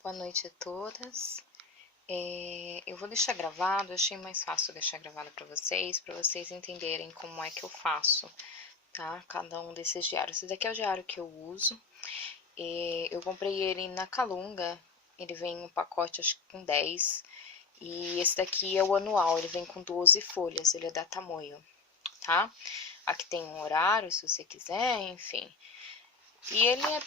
Boa noite a todas. Eu vou deixar gravado, eu achei mais fácil deixar gravado para vocês entenderem como é que eu faço, tá? Cada um desses diários. Esse daqui é o diário que eu uso. Eu comprei ele na Calunga, ele vem um pacote, acho que com 10. E esse daqui é o anual, ele vem com 12 folhas, ele é da Tamoio, tá? Aqui tem um horário, se você quiser, enfim. E ele é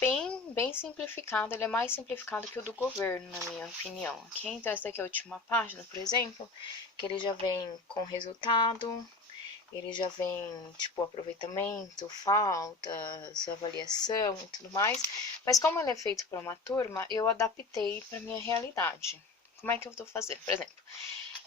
bem simplificado, ele é mais simplificado que o do governo, na minha opinião. Aqui, então, essa aqui é a última página, por exemplo, que ele já vem com resultado, ele já vem, tipo, aproveitamento, faltas, avaliação e tudo mais. Mas como ele é feito para uma turma, eu adaptei para minha realidade. Como é que eu tô fazendo? Por exemplo,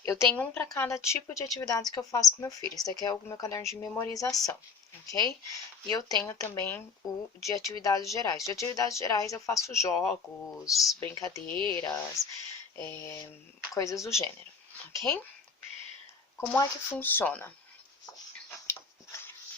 eu tenho um para cada tipo de atividades que eu faço com meu filho. Esse daqui é o meu caderno de memorização, ok? E eu tenho também o de atividades gerais. De atividades gerais eu faço jogos, brincadeiras, coisas do gênero, ok? Como é que funciona?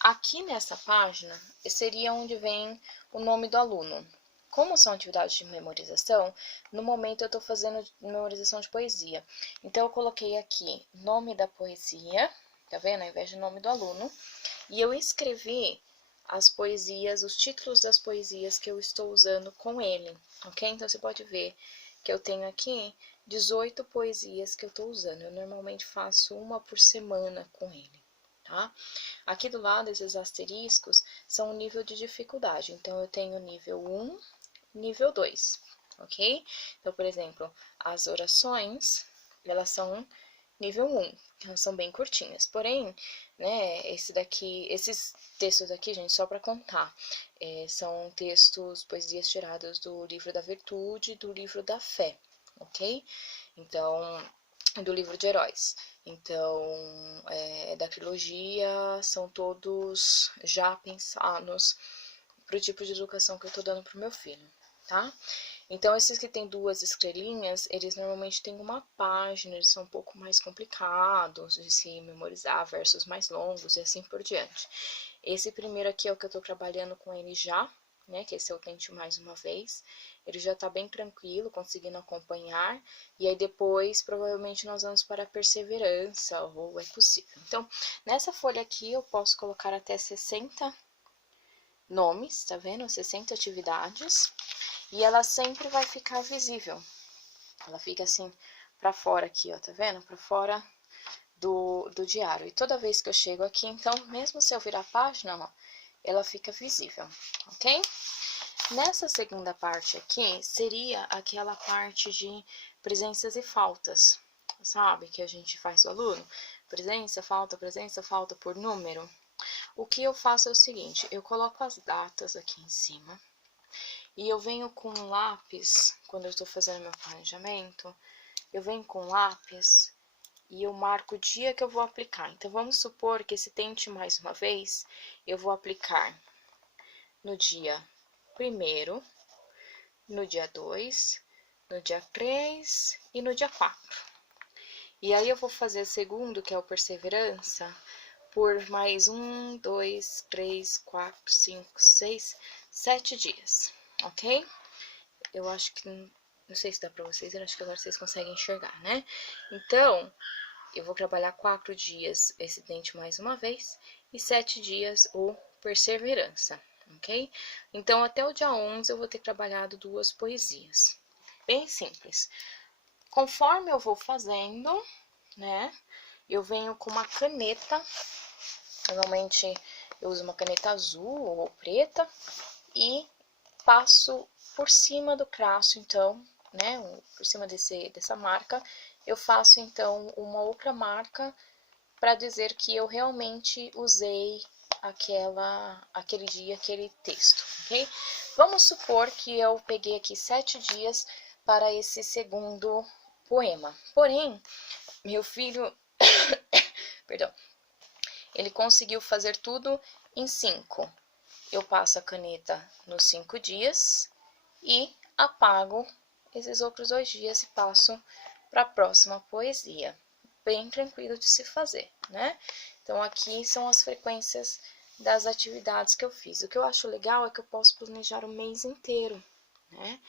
Aqui nessa página seria onde vem o nome do aluno. Como são atividades de memorização, no momento eu estou fazendo memorização de poesia. Então, eu coloquei aqui nome da poesia, tá vendo? Ao invés de nome do aluno. E eu escrevi as poesias, os títulos das poesias que eu estou usando com ele, ok? Então, você pode ver que eu tenho aqui 18 poesias que eu estou usando. Eu normalmente faço uma por semana com ele, tá? Aqui do lado, esses asteriscos são o nível de dificuldade. Então, eu tenho nível 1, nível 2, ok? Então, por exemplo, as orações, elas são nível 1, elas são bem curtinhas. Porém, né, esses textos aqui, gente, só para contar, são textos, poesias tiradas do livro da virtude e do livro da fé, ok? Então, do livro de heróis. Então, da trilogia, são todos já pensados para o tipo de educação que eu estou dando para o meu filho, tá? Então, esses que tem 2 estrelinhas, eles normalmente têm uma página, eles são um pouco mais complicados de se memorizar, versos mais longos e assim por diante. Esse primeiro aqui é o que eu estou trabalhando com ele já, né, que esse eu tente mais uma vez. Ele já tá bem tranquilo, conseguindo acompanhar, e aí depois provavelmente nós vamos para a perseverança, ou é possível. Então, nessa folha aqui eu posso colocar até 60 nomes, tá vendo? 60 atividades, e ela sempre vai ficar visível. Ela fica assim para fora aqui, ó, tá vendo? Para fora do diário. E toda vez que eu chego aqui, então, mesmo se eu virar a página, ó, ela fica visível, ok? Nessa segunda parte aqui, seria aquela parte de presenças e faltas, sabe? Que a gente faz do aluno. Presença, falta por número. O que eu faço é o seguinte, eu coloco as datas aqui em cima e eu venho com um lápis, quando eu estou fazendo meu planejamento, eu venho com lápis e eu marco o dia que eu vou aplicar. Então, vamos supor que esse tente mais uma vez, eu vou aplicar no dia 1º, no dia 2, no dia 3 e no dia 4. E aí eu vou fazer o segundo, que é o perseverança, por mais 1, 2, 3, 4, 5, 6, 7 dias, ok? Eu acho que, não sei se dá pra vocês, eu acho que agora vocês conseguem enxergar, né? Então, eu vou trabalhar 4 dias esse dente mais uma vez e 7 dias o perseverança, ok? Então, até o dia 11 eu vou ter trabalhado 2 poesias. Bem simples. Conforme eu vou fazendo, né, eu venho com uma caneta, normalmente eu uso uma caneta azul ou preta, e passo por cima do traço, então, né, por cima dessa marca, eu faço, então, uma outra marca para dizer que eu realmente usei aquele dia, aquele texto, ok? Vamos supor que eu peguei aqui 7 dias para esse segundo poema. Porém, meu filho, perdão, ele conseguiu fazer tudo em 5. Eu passo a caneta nos 5 dias e apago esses outros 2 dias e passo para a próxima poesia. Bem tranquilo de se fazer, né? Então, aqui são as frequências das atividades que eu fiz. O que eu acho legal é que eu posso planejar o mês inteiro, né?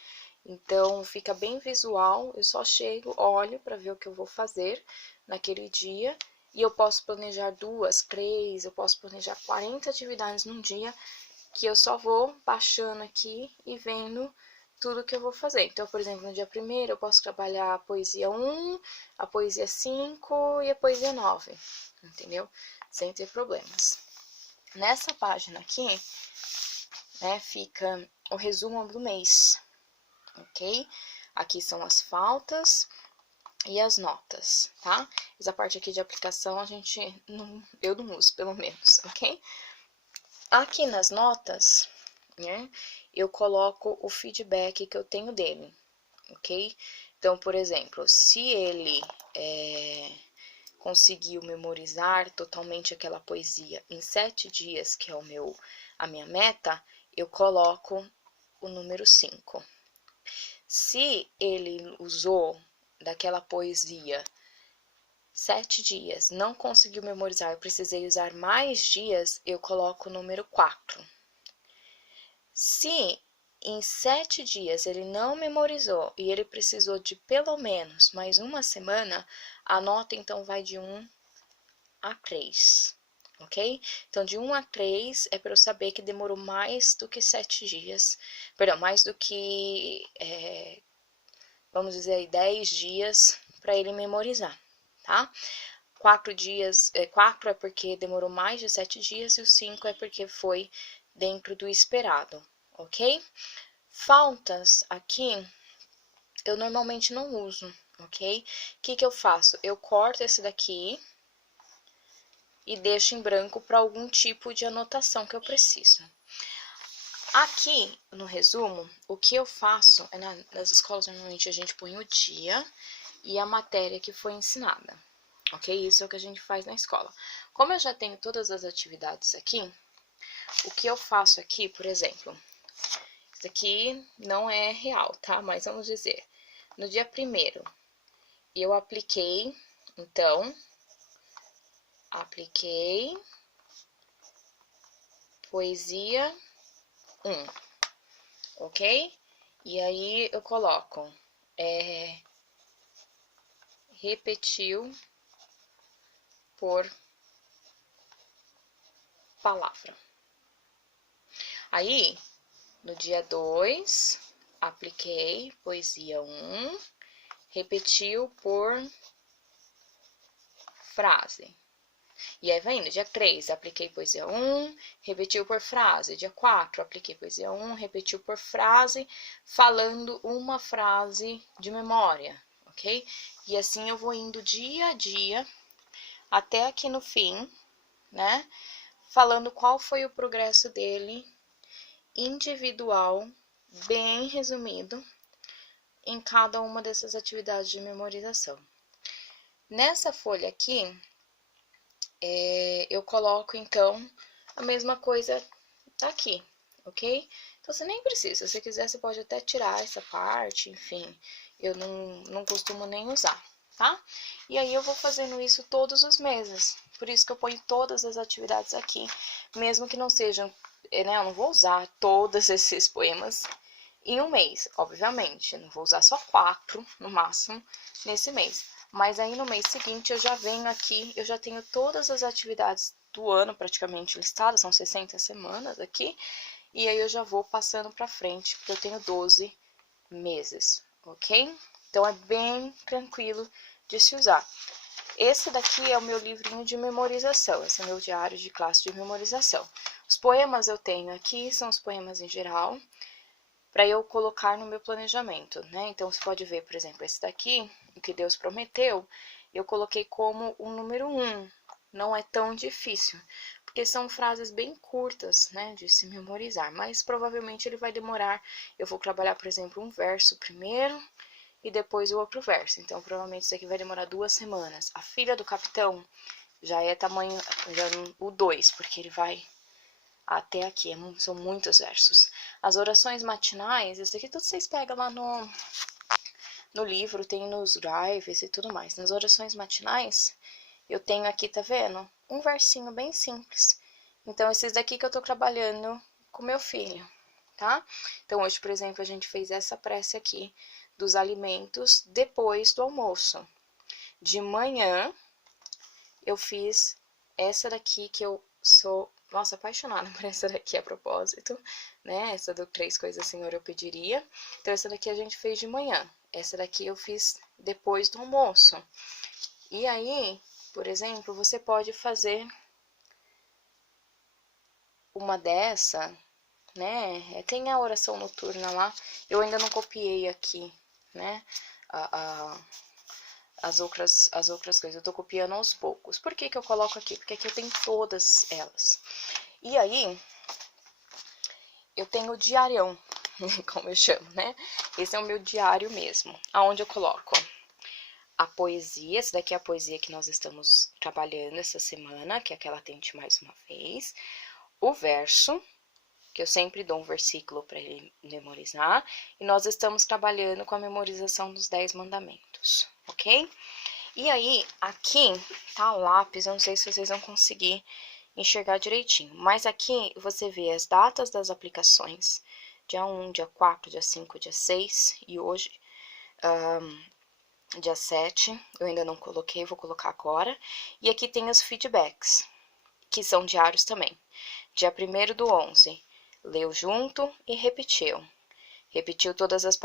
Então, fica bem visual, eu só chego, olho para ver o que eu vou fazer naquele dia, e eu posso planejar 2, 3, eu posso planejar 40 atividades num dia, que eu só vou baixando aqui e vendo tudo que eu vou fazer. Então, por exemplo, no dia 1º eu posso trabalhar a poesia 1, a poesia 5 e a poesia 9, entendeu? Sem ter problemas. Nessa página aqui, né, fica o resumo do mês, ok? Aqui são as faltas e as notas, tá? Essa parte aqui de aplicação eu não uso, pelo menos, ok? Aqui nas notas, né, eu coloco o feedback que eu tenho dele, ok? Então, por exemplo, se ele conseguiu memorizar totalmente aquela poesia em 7 dias, que é a minha meta, eu coloco o número 5. Se ele usou daquela poesia 7 dias, não conseguiu memorizar, eu precisei usar mais dias, eu coloco o número 4. Se em 7 dias ele não memorizou e ele precisou de pelo menos mais uma semana, a nota então vai de 1 a 3, ok? Então, de 1 a 3 é para eu saber que demorou mais do que 7 dias, perdão, mais do que, vamos dizer aí, 10 dias para ele memorizar, tá? 4 dias, 4 é porque demorou mais de 7 dias e o 5 é porque foi dentro do esperado, ok? Faltas aqui, eu normalmente não uso, ok? O que eu faço? Eu corto esse daqui e deixo em branco para algum tipo de anotação que eu preciso. Aqui, no resumo, o que eu faço, nas escolas normalmente a gente põe o dia e a matéria que foi ensinada, ok? Isso é o que a gente faz na escola. Como eu já tenho todas as atividades aqui, o que eu faço aqui, por exemplo, isso aqui não é real, tá? Mas vamos dizer, no dia 1º, eu apliquei, então, poesia 1, ok? E aí eu coloco, repetiu por palavra. Aí, no dia 2, apliquei poesia 1, repetiu por frase. E aí vai indo, dia 3, apliquei poesia 1, repetiu por frase. Dia 4, apliquei poesia 1, repetiu por frase, falando uma frase de memória, ok? E assim eu vou indo dia a dia, até aqui no fim, né? Falando qual foi o progresso dele, individual, bem resumido, em cada uma dessas atividades de memorização. Nessa folha aqui, eu coloco, então, a mesma coisa aqui, ok? Então, você nem precisa, se você quiser, você pode até tirar essa parte, enfim, eu não costumo nem usar, tá? E aí, eu vou fazendo isso todos os meses, por isso que eu ponho todas as atividades aqui, mesmo que não sejam, né, eu não vou usar todos esses poemas em um mês, obviamente, eu não vou usar só 4, no máximo, nesse mês. Mas aí no mês seguinte eu já venho aqui, eu já tenho todas as atividades do ano praticamente listadas, são 60 semanas aqui, e aí eu já vou passando pra frente, porque eu tenho 12 meses, ok? Então é bem tranquilo de se usar. Esse daqui é o meu livrinho de memorização, esse é o meu diário de classe de memorização. Os poemas eu tenho aqui, são os poemas em geral, para eu colocar no meu planejamento, né? Então, você pode ver, por exemplo, esse daqui, o que Deus prometeu, eu coloquei como o número 1, não é tão difícil, porque são frases bem curtas, né, de se memorizar, mas provavelmente ele vai demorar, eu vou trabalhar, por exemplo, um verso primeiro e depois o outro verso, então provavelmente isso aqui vai demorar 2 semanas. A filha do capitão já é tamanho, o 2, porque ele vai até aqui, são muitos versos. As orações matinais, isso aqui tudo vocês pegam lá no livro, tem nos drives e tudo mais. Nas orações matinais, eu tenho aqui, tá vendo? Um versinho bem simples. Então, esses daqui que eu tô trabalhando com meu filho, tá? Então, hoje, por exemplo, a gente fez essa prece aqui dos alimentos depois do almoço. De manhã, eu fiz essa daqui que eu sou, nossa, apaixonada por essa daqui a propósito, né? Essa do 3 coisas, Senhor, eu pediria. Então, essa daqui a gente fez de manhã. Essa daqui eu fiz depois do almoço. E aí, por exemplo, você pode fazer uma dessa, né? Tem a oração noturna lá. Eu ainda não copiei aqui, né? As outras coisas. Eu tô copiando aos poucos. Por que que eu coloco aqui? Porque aqui eu tenho todas elas. E aí, eu tenho o diarião, como eu chamo, né? Esse é o meu diário mesmo. Aonde eu coloco a poesia, essa daqui é a poesia que nós estamos trabalhando essa semana, que é aquela Tente Mais Uma Vez. O verso, que eu sempre dou um versículo para ele memorizar. E nós estamos trabalhando com a memorização dos 10 mandamentos, ok? E aí, aqui tá o lápis, eu não sei se vocês vão conseguir enxergar direitinho. Mas aqui você vê as datas das aplicações. Dia 1, dia 4, dia 5, dia 6 e hoje... dia 7, eu ainda não coloquei, vou colocar agora. E aqui tem os feedbacks, que são diários também. Dia 1º do 11, leu junto e repetiu. Repetiu todas as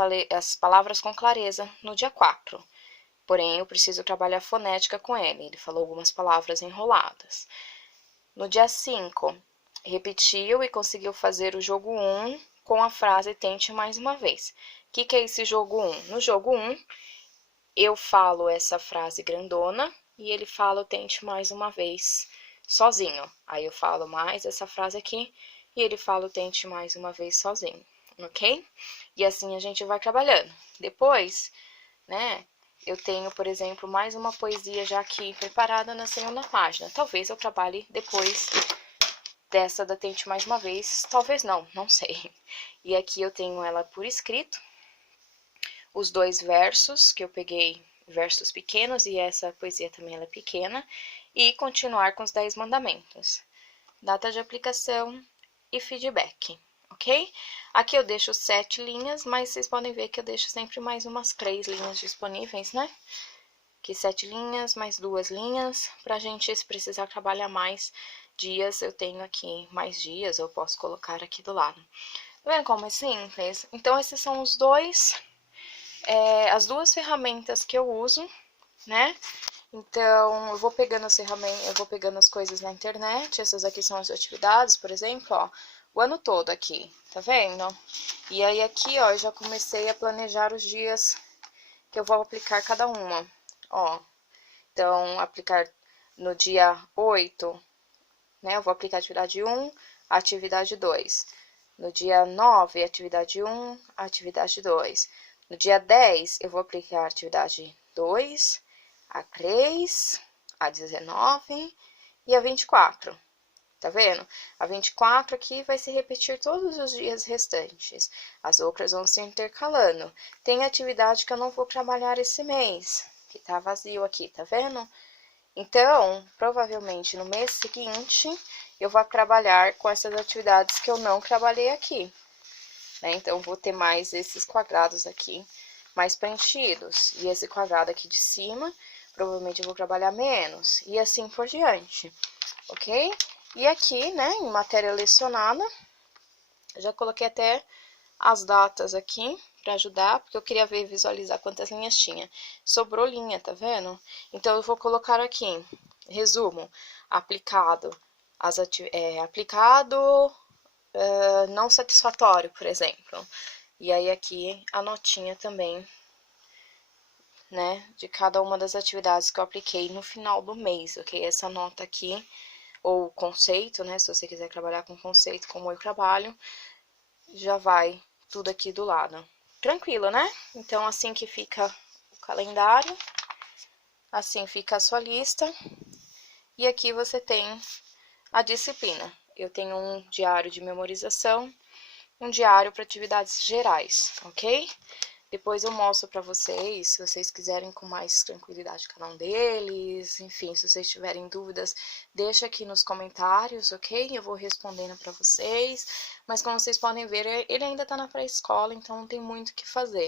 palavras com clareza no dia 4. Porém, eu preciso trabalhar fonética com ele. Ele falou algumas palavras enroladas. No dia 5, repetiu e conseguiu fazer o jogo 1 com a frase Tente Mais Uma Vez. O que é esse jogo 1? No jogo 1, eu falo essa frase grandona e ele fala Tente Mais Uma Vez sozinho. Aí eu falo mais essa frase aqui e ele fala Tente Mais Uma Vez sozinho, ok? E assim a gente vai trabalhando. Depois, né, eu tenho, por exemplo, mais uma poesia já aqui preparada na segunda página. Talvez eu trabalhe depois dessa da Tente Mais Uma Vez, talvez não, não sei. E aqui eu tenho ela por escrito. Os 2 versos, que eu peguei versos pequenos, e essa poesia também ela é pequena, e continuar com os 10 mandamentos. Data de aplicação e feedback, ok? Aqui eu deixo 7 linhas, mas vocês podem ver que eu deixo sempre mais umas 3 linhas disponíveis, né? Aqui 7 linhas, mais 2 linhas, pra gente, se precisar trabalhar mais dias, eu tenho aqui mais dias, eu posso colocar aqui do lado. Tá vendo como é simples? Então, esses são os dois... as 2 ferramentas que eu uso, né? Então, eu vou pegando as ferramentas, eu vou pegando as coisas na internet. Essas aqui são as atividades, por exemplo, ó, o ano todo aqui, tá vendo? E aí aqui, ó, eu já comecei a planejar os dias que eu vou aplicar cada uma, ó. Então, aplicar no dia 8, né? Eu vou aplicar a atividade 1, a atividade 2. No dia 9, atividade 1, a atividade 2. No dia 10, eu vou aplicar a atividade 2, a 3, a 19 e a 24. Tá vendo? A 24 aqui vai se repetir todos os dias restantes. As outras vão se intercalando. Tem atividade que eu não vou trabalhar esse mês, que tá vazio aqui, tá vendo? Então, provavelmente no mês seguinte, eu vou trabalhar com essas atividades que eu não trabalhei aqui. Né? Então, vou ter mais esses quadrados aqui, mais preenchidos. E esse quadrado aqui de cima, provavelmente eu vou trabalhar menos. E assim por diante, ok? E aqui, né, em matéria lecionada, eu já coloquei até as datas aqui para ajudar, porque eu queria ver, visualizar quantas linhas tinha. Sobrou linha, tá vendo? Então, eu vou colocar aqui, resumo, aplicado, aplicado... não satisfatório, por exemplo. E aí aqui a notinha também, né, de cada uma das atividades que eu apliquei no final do mês, ok? Essa nota aqui, ou conceito, né, se você quiser trabalhar com conceito como eu trabalho, já vai tudo aqui do lado. Tranquilo, né? Então, assim que fica o calendário, assim fica a sua lista, e aqui você tem a disciplina. Eu tenho um diário de memorização, um diário para atividades gerais, ok? Depois eu mostro pra vocês, se vocês quiserem com mais tranquilidade cada um deles, enfim, se vocês tiverem dúvidas, deixa aqui nos comentários, ok? Eu vou respondendo pra vocês, mas como vocês podem ver, ele ainda tá na pré-escola, então não tem muito o que fazer.